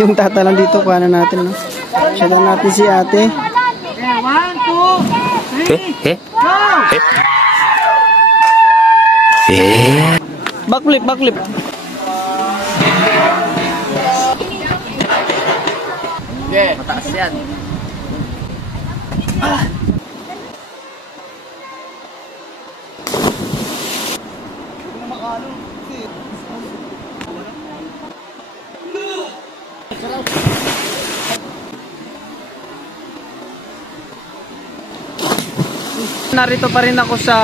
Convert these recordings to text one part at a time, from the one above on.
Yung tatalang dito, kuha na natin, no? Shoutout natin si ate. 1, 2, 3, go! Backflip, backflip. Okay, mataas yan. Narito pa rin ako sa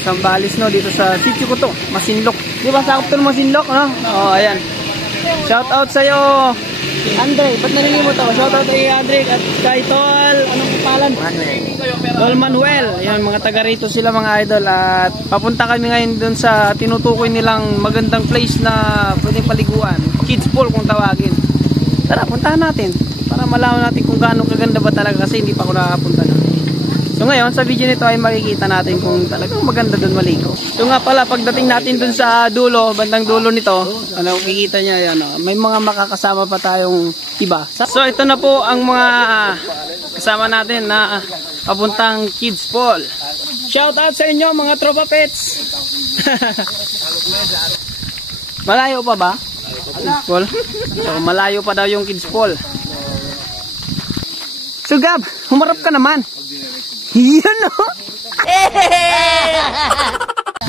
Zambales, no, dito sa sitio ko to, Masinloc. Di ba sakop to ng Masinloc, no? Oh, ayan. Shout out sa iyo, Andre. Ba't nalilimot ako? Shout out kay Andre at kay Tol, anong pangalan? Tol Manuel. Ayan, mga taga rito sila, mga idol, at papunta kami ngayon dun sa tinutukoy nilang magandang place na pwedeng paliguan. Kids pool kung tawagin. Tara, puntahan natin para malaman natin kung gaano kaganda ba talaga, kasi hindi pa ako nakakapunta na. So ngayon, sa video nito ay makikita natin kung talagang maganda doon maligo. So nga pala, pagdating natin doon sa dulo, bandang dulo nito, ano, makikita niya yan, may mga makakasama pa tayong iba. So ito na po ang mga kasama natin na papuntang kids pool. Shout out sa inyo mga tropa pets. Malayo pa ba? Kids pool? So malayo pa daw yung kids pool. So Gab, humarap ka naman. Yan o.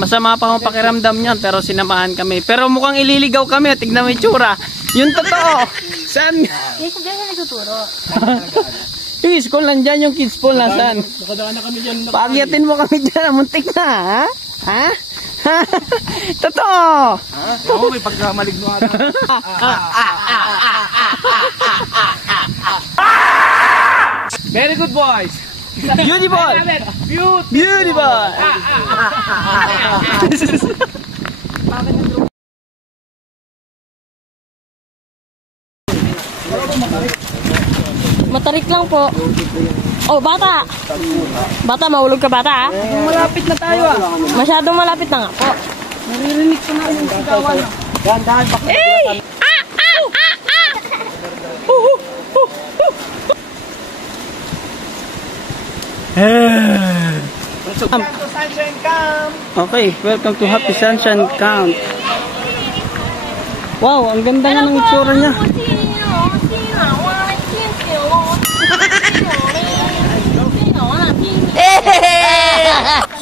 Masama pa akong pakiramdam niyan, pero sinamahan kami. Pero mukhang ililigaw kami, tignan mo yung tsura. Yung totoo. Saan? Yes, dyan na nagtuturo. Yung school, nandyan yung kids pool, nasaan? Nakadaan na kami dyan. Paagyatin mo kami dyan, muntik na, ha? Ha? Totoo. Oo, may pagkamaligno ata. Very good boys. Beautiful! Beautiful! Matarik lang po. Oh, bata! Bata, mahulog ka bata, ha? Malapit na tayo, ah. Masyadong malapit na nga po. Naririnig ko na yung sigawan. Dahan-dahan, baka Hey! Sunshine Camp. Okay, welcome to Happy Sunshine Camp. Wow, ang ganda nga ng itsura niya.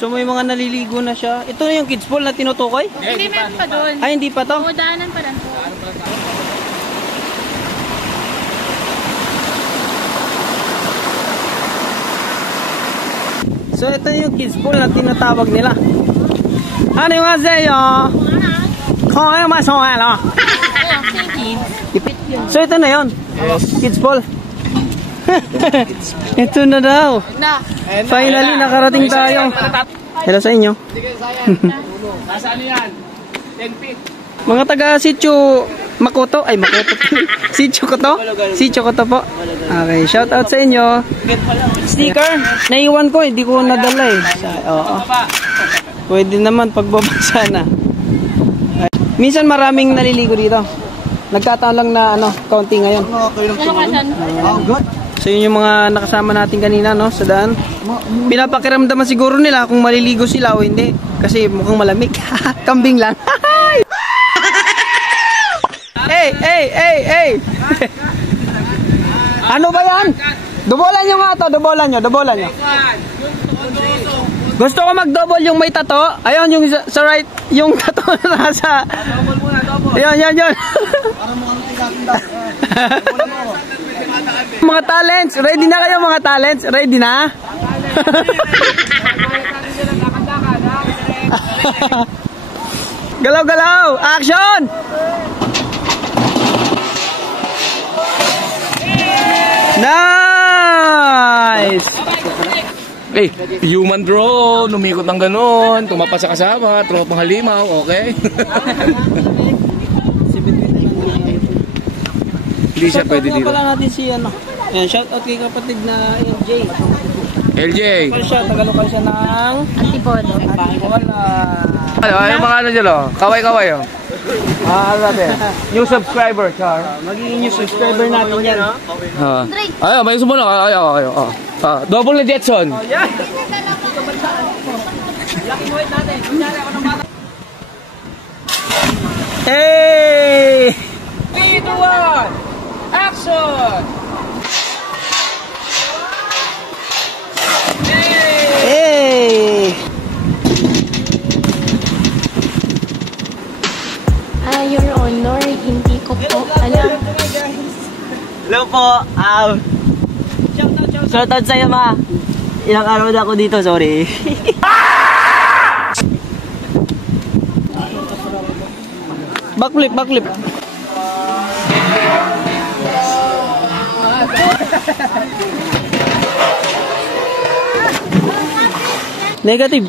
So may mga naliligo na siya. Ito na yung kids pool na tinutukoy? Hindi meron pa doon. Ay, hindi pa to? Daanan pa lang po. So ito yung kids pool na tinatawag nila. Ano yung aseyo? Kung ano masawala? So ito na yun? Kids pool. Ito na daw. Finally nakarating tayo. Hello sa inyo. Nasaan yan? 10 feet. Mga taga Sitio Makoto. Ay, Makoto. Sitio Koto? Sitio Koto po. Okay, shout out sa inyo. Sticker. Naiwan ko, hindi ko nadala eh. Oo. Pwede naman pagbabasa na. Minsan maraming naliligo dito. Nagkataon lang na ano, kaunti ngayon. So yun yung mga nakasama natin kanina, no, sa daan. Pinapakiramdaman siguro nila kung maliligo sila o hindi. Kasi mukhang malamig. Kambing lang. Hey, hey, hey, hey. Ano ba yan? Dubolan nyo nga to, dubolan nyo. Gusto ko mag-double yung may tato. Ayun, yung sa right, yung tato na nasa. Double muna, double. Yun. Mga talents, ready na kayo mga talents? Ready na? Galaw-galaw, action! Nice! Hey, human drone, umikot ng ganon, tumapas sa kasama, tropang halimaw, okay? Hindi siya pwede dito. Pala natin si ano. Ayan, shout out kay kapatid na LJ. LJ. Tagalokal siya ng Antipolo. Antipolo. Ano yung mga ano dyan o? Kaway-kaway o? Ano natin? New subscriber, Char. Magiging new subscriber natin yan. Ayaw, may sumunod. Ayaw. Double na Jetson. Hey! 3, 2, 1, action! Hey! Your Honor, hindi ko po alam. Hello po. Shoutout sa'yo, ma. Ilang araw na ako dito, sorry. Backflip. Negative.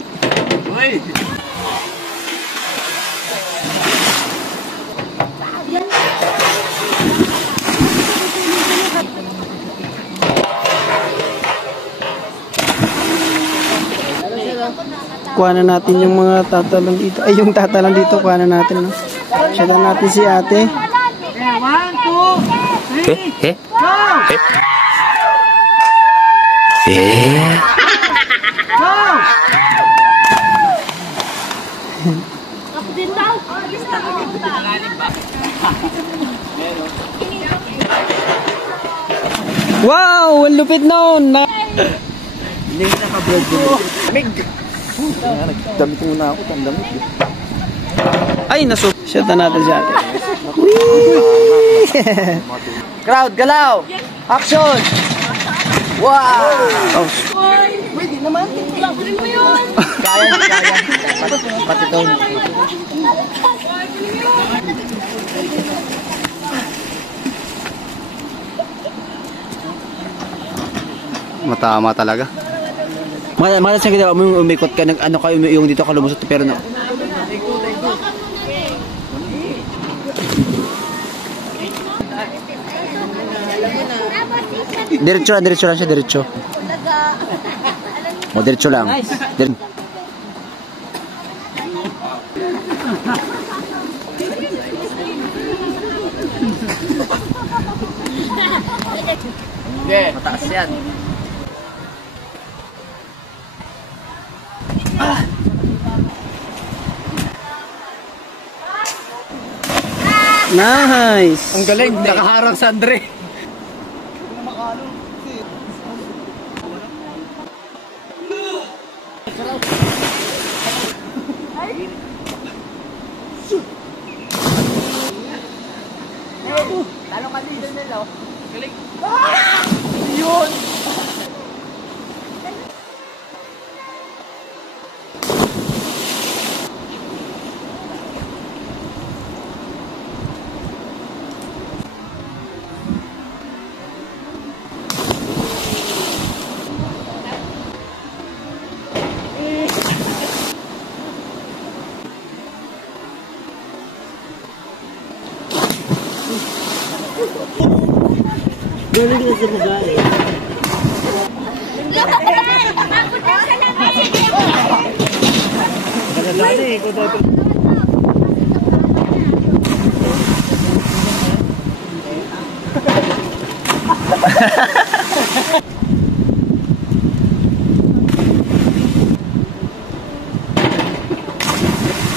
Kuha na natin yung mga tatalon dito. Ay, yung tatalon dito, kuha na natin. No? Shoutout natin si ate. 1, 2, 3, Ako din daw. Wow! Ang lupit nun! Damit muna ako, tandamit. Ay, nasu... Shoutout natin si ate. Crowd, galaw! Action! Wow! Oh, Kaya. Pati to. matama talaga. Malas na kita mo umikot ka, ano kayo yung dito ka lumusot pero no. Diretso lang siya, diretso. O, diretso lang. Mataas yan. Nice! Ang galing, nakaharang sa Andre.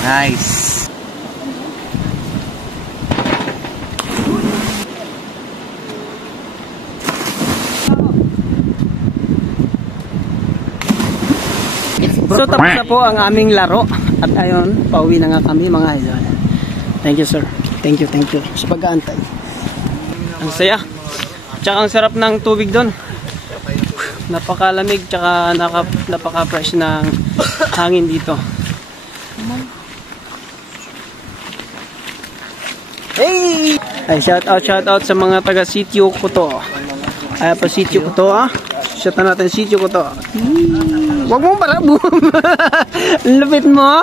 Nice. So tapos na po ang aming laro at ayun, pauwi na nga kami mga idol. Thank you sir. Thank you sa pag-aantay. Ang saya. Tsaka ang sarap ng tubig doon. Napakalamig tsaka napaka-fresh ng hangin dito. Hey! Ay, shout out sa mga taga Sitio Kuto. Ay pa Sitio Kuto ah. Shout out natin Sitio Kuto. Wag mo para boom. Lupit mo.